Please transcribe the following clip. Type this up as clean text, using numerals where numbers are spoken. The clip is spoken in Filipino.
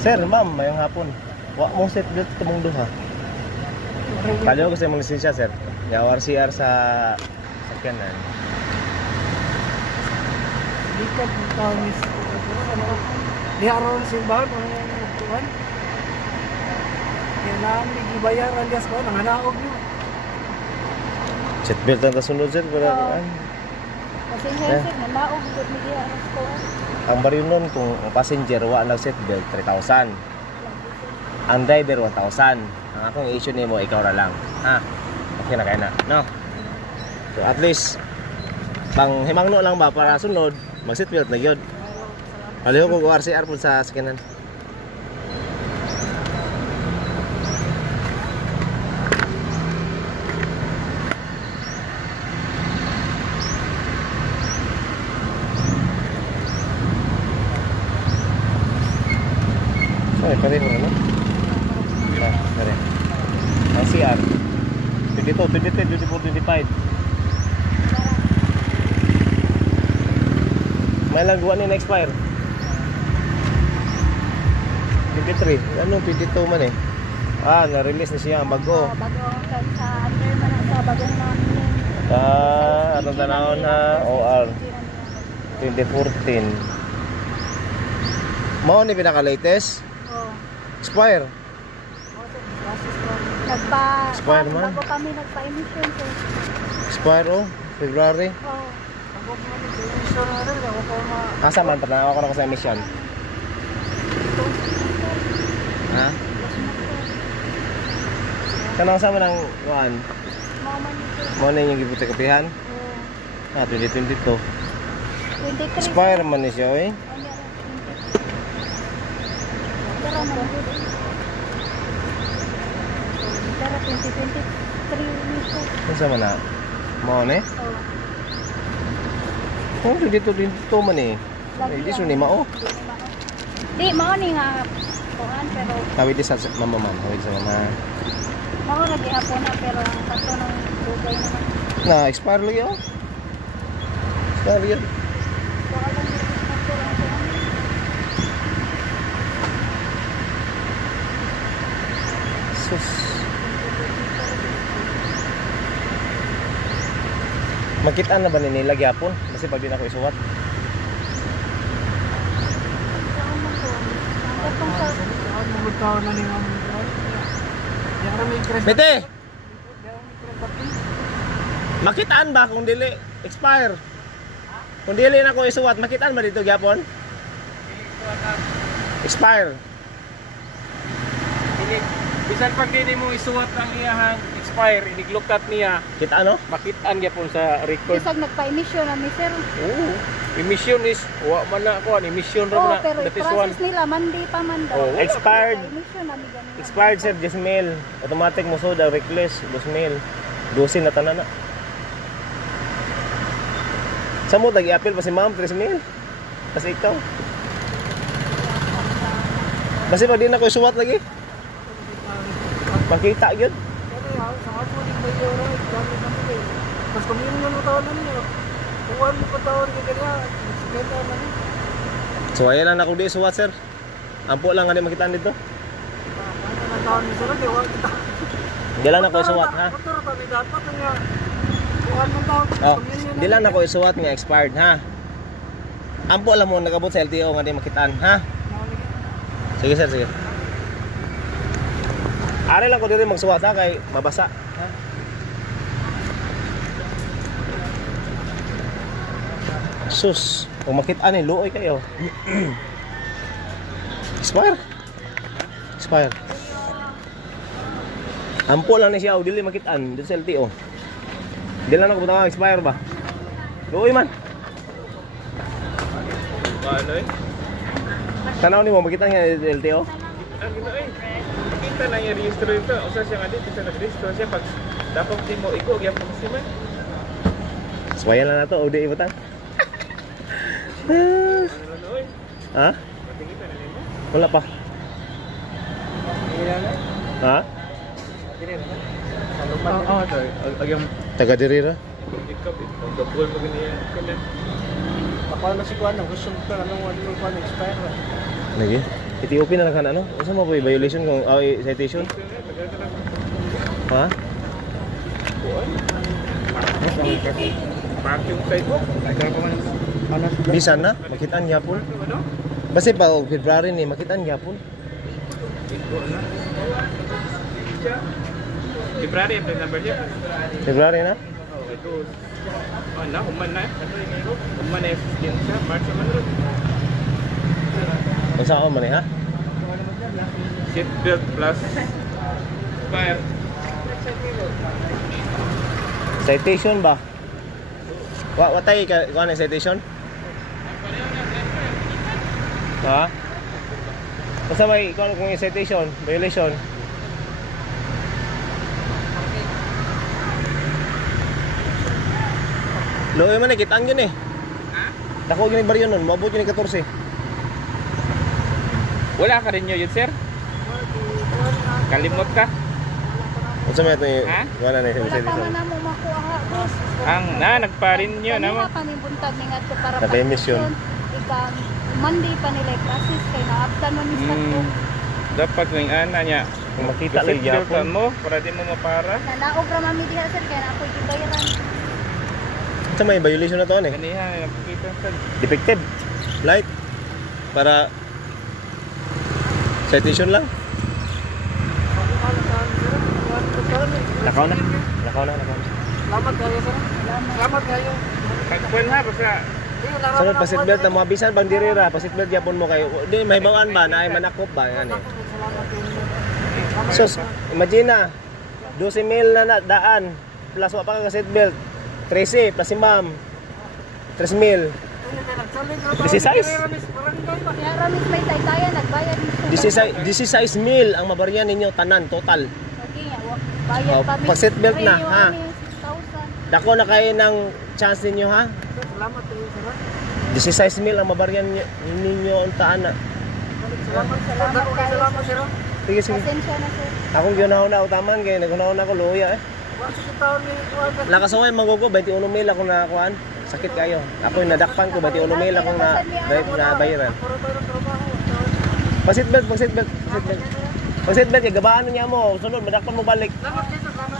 Sir, ma'am, mayang hapon. Wa mo seatbelt tumong duha. Kaliwa ko sa mong lisensya, sir. Yawar CR sa sakyanan. Dikad ng tamis. Di aron simbahan ang tuwan. Kaya namin gibayaran dias ko nang hanaog niyo. Seatbelt ang kasunod, sir. Para Kasi sir, nanaog gud mi diha ko. ang baril nun, kung ang passenger wa nag seatbelt, 3,000. Ang driver, 1,000. Ang akong issue nimo, ikaw ra lang. Ha? Okay na kaya na, no? So at least, pang himangno lang ba para sunod, mag seatbelt na yun. Paliho ko RCR po sa skinan. Pareho na, no? Pare. Ang CR 22, 23, 24, 25. May lagwa ni na-expire 23, ano 22 man eh. Na-release na siya, bago. Bago sa under man sa bagong na. Anong tanawon na OR 2014. Mao ni pinaka-latest? Expire. Expire man. Bago kami nagpa-emission sir. Expire February. Ako mo ni emission na rin ako ko ma. Asa man panawa ko na sa emission. Ha? Kanang sa man ang kuan? Mo na yung gibuti kapihan? 2022. 23. Expire man ni siya eh. Pero man gud. Pero 2023 nito. Unsa man na? Mo ne? Oh, dito man eh. Di so ni mao. Di mao ni nga kuan pero Tawid di sa mama man, tawid sa mama. mao lagi hapon na pero ang kato ng dugay naman. Na expire lagi oh. Expire yun. Baka lang yung kato lang siya. Sus. Magkitaan na ba ni nila gyapon? Kasi pag di na ko isuwat. Katong sa Ako mo taon na ni ma'am. Yang ra may credit. Bete, Yang may credit. makitaan ba kung dili expire? Kung dili na ko isuwat, makitaan ba dito gyapon? Expire. Bisan pag hindi mo isuwat ang iyahang expire, iniglukat niya, Kita ano? makitaan gyapon sa record. bisag nagpa-emission na mi sir. Oo. Emission is wa man na ko, emission ra Oh, man pero that is one. i-process nila Monday pa man daw. Oh, expired. Emission na mi ganun. Expired sir, 10,000. Automatic mo so reckless, 2,000. 12 na tanan na. Sa mo tagi-appeal pa si ma'am 3,000. Kasi ikaw. Kasi pag di na ko isuwat lagi. Makita yun. Pero ya sa ako din ba yun dami kami eh. Mas communion mo taon na niyo. Kuwan mo pa taon ni kanya. Siketa na ni. So ayan lang ako di isuwat sir. Ampo lang nga makitaan dito. Ano na taon ni sir di wa kita. Di lang ako isuwat ha. Motor kami dapat nga. Kuwan mo taon. Oh, di lang ako isuwat nga expired ha. Ampo lang mo nagabot sa LTO nga di makitaan ha. Sige sir, sige. Ari lang ko diri magsuwat ha kay mabasa. Ha? Sus, kung makita ni luoy kayo. Expire. Expire. Ampo lang ni siya, dili makitaan dito sa LTO. Dili lang ako butang expire ba? Luoy man. Ano eh? Tanaw ni mo makita nga LTO? Ang gino eh. Kita na yung registro ito. Usa siya nga dito sa nag-registro siya pag dapat di mo iko gyapon si man. Suwayan lang na to, udi ibutang. Ano oy? Ha? Patingita na nimo. Wala pa. Ha? Oh, sorry. Agyang Taga diri ra. ikaw, ang double mo ganyan. Nakuha na si Kuan, gusto ko pa anong wala ko Kuan expire. Lagi. Itiopin na lang ka na, ano? Asa mo po yung violation kung citation? Ha? Parking side mo. Bisan na, makitaan gyapon. Ano? Basi pa og February ni makitaan gyapon. February, yung number niya. February na? Oh, ito. Oh, na, human na. Human na yung siya. March naman rin. Unsa ako man ha? Seatbelt plus fire. Citation ba? Watay ka ano citation? Ha? Basta may kung yung citation, violation. Loy man kitang yun eh. Ha? Dako yun yung baryo nun, maabot yun yung 14. Wala ka rin yun, sir? Kalimot ka? Unsa may ito yung Ha? wala na yung Wala pa citation. man namo makuha ha, boss. Nagparin nyo, Kanina naman. pa ni buntag ni ngadto para Tatay mission. Ika Monday pa nila classes kay naabtan man ni sa ko. Dapat ng ana niya. Kung makita lang Seatbeltan gyapon. mo, para di mo mapara. Nanaog ra man mi diha sir kay na ako gibayaran. Unsa may violation na to eh? Ganiha, nakikita sa Defective light para citation lang. Nakaw na. Salamat kayo sir. Salamat kayo. Pagpuan ha, basta Sunod pa seatbelt na mga bisan bang dirira, pa seatbelt gyapon mo kayo. Di may bawaan ba na ay manakop ba yan eh. Sus, imagine na 12,000 na daan plus wa pa ka seatbelt. 13 plus si ma'am. 3,000. 16? Kaya ramis may taytayan nagbayad ni sir. 16,000 ang mabaryan ninyo tanan total. Okay nga, bayad Oh, pa mi. pag seatbelt na, Ay, ha? 6,000. Dako na kayo ng chance ninyo ha. Salamat kayo sir. 16,000 ang mabaryan ninyo untaan na. Salamat kayo. Salamat sir. Sige sige. Pasensya na sir. Akong ginahon na utaman kay nagunahon ako luya eh. Wa sa taon ni Kuan. Lakasaway magugo 21,000 ako na kuan. Sakit kayo. Ako yung nadakpan ko 21,000 akong na bayaran. Para tayo ng trabaho. Pasitbelt, pasitbelt, pasitbelt. Pasitbelt kay gabaan niya mo. Sunod madakpan mo balik. Salamat kayo sir. Salamat.